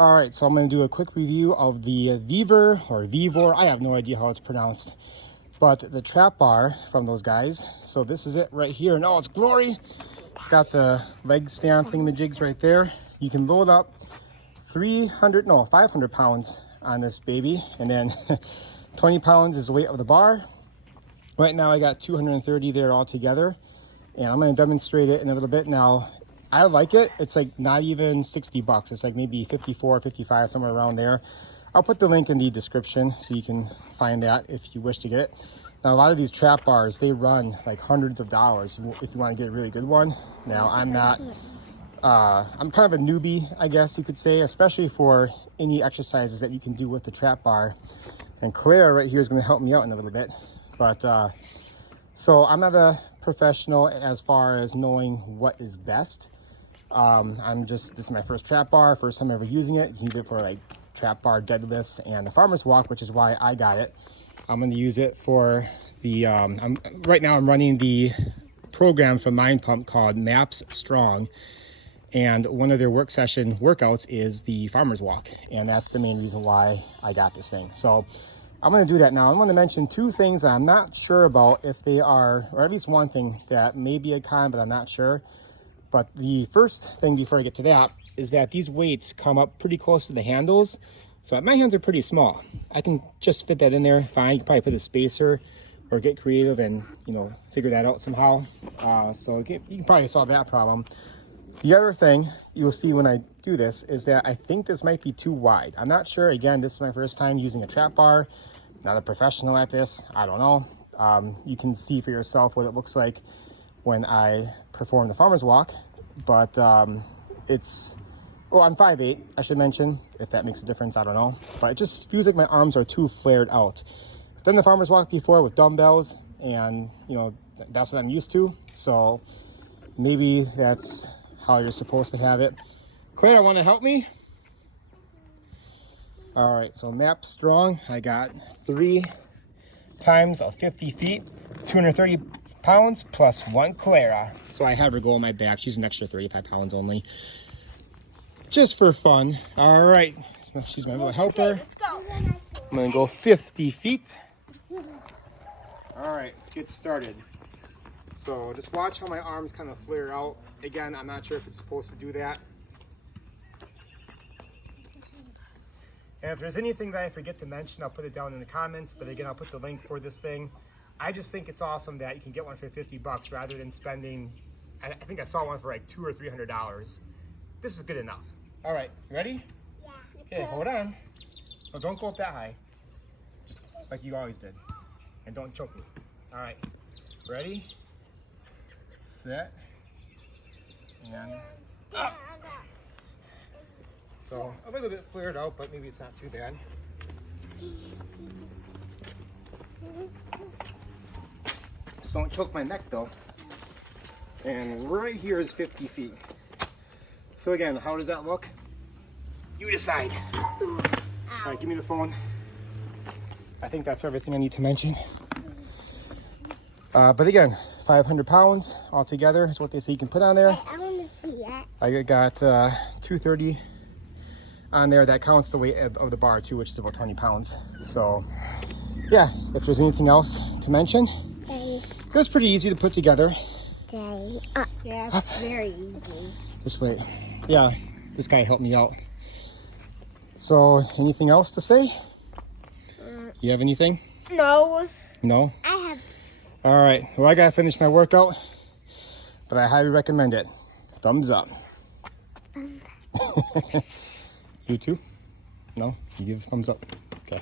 All right, so I'm going to do a quick review of the VEVOR or VEVOR. I have no idea how it's pronounced, but the trap bar from those guys. So this is it right here in all its glory. It's got the leg stand thingamajigs right there. You can load up 500 pounds on this baby, and then 20 pounds is the weight of the bar. Right now I got 230 there all together, and I'm going to demonstrate it in a little bit. Now I like it. It's like not even 60 bucks. It's like maybe 54, 55, somewhere around there. I'll put the link in the description so you can find that if you wish to get it. Now a lot of these trap bars, they run like hundreds of dollars if you want to get a really good one. Now I'm not, I'm kind of a newbie, I guess you could say, especially for any exercises that you can do with the trap bar. And Claire right here is going to help me out in a little bit. But so I'm not a professional as far as knowing what is best. This is my first trap bar, first time ever using it. You can use it for like trap bar deadlifts and the farmer's walk, which is why I got it. I'm going to use it for the, right now I'm running the program from Mind Pump called MAPS Strong. And one of their work session workouts is the farmer's walk. And that's the main reason why I got this thing. So I'm going to do that now. I'm going to mention two things that I'm not sure about if they are, or at least one thing that may be a con, but I'm not sure. But the first thing before I get to that is that these weights come up pretty close to the handles. So my hands are pretty small. I can just fit that in there fine. You can probably put a spacer or get creative and, you know, figure that out somehow. So you can probably solve that problem. The other thing you'll see when I do this is that I think this might be too wide. I'm not sure. Again, this is my first time using a trap bar. Not a professional at this. I don't know. You can see for yourself what it looks like when I perform the farmer's walk, but it's, well, I'm 5'8", I should mention. If that makes a difference, I don't know. But it just feels like my arms are too flared out. I've done the farmer's walk before with dumbbells, and you know, that's what I'm used to. So maybe that's how you're supposed to have it. Claire, want to help me? All right, so MAP Strong, I got 3 times of 50 feet, 230 pounds plus 1 Clara. So I have her go on my back. She's an extra 35 pounds only. Just for fun. All right, she's my little helper. Okay, let's go. I'm gonna go 50 feet. All right, let's get started. So just watch how my arms kind of flare out. Again, I'm not sure if it's supposed to do that. And if there's anything that I forget to mention, I'll put it down in the comments. But again, I'll put the link for this thing. I just think it's awesome that you can get one for 50 bucks rather than spending, I think I saw one for like $200 or $300. This is good enough. All right, you ready? Yeah. Okay, hold on. Oh, don't go up that high. Just like you always did. And don't choke me. All right, ready, set, and up. So a little bit flared out, but maybe it's not too bad. Just don't choke my neck though. And right here is 50 feet. So again, how does that look? You decide. All right, give me the phone. I think that's everything I need to mention. But again, 500 pounds altogether is what they say you can put on there. I want to see that. I got 230 on there. That counts the weight of the bar too, which is about 20 pounds. So yeah, if there's anything else to mention, Daddy. it was pretty easy to put together. Daddy. Yeah, it's very easy. This way. Yeah, this guy helped me out. So anything else to say? You have anything? No. No? I have. All right, well, I gotta finish my workout, but I highly recommend it. Thumbs up. You too? No? You give a thumbs up? Okay.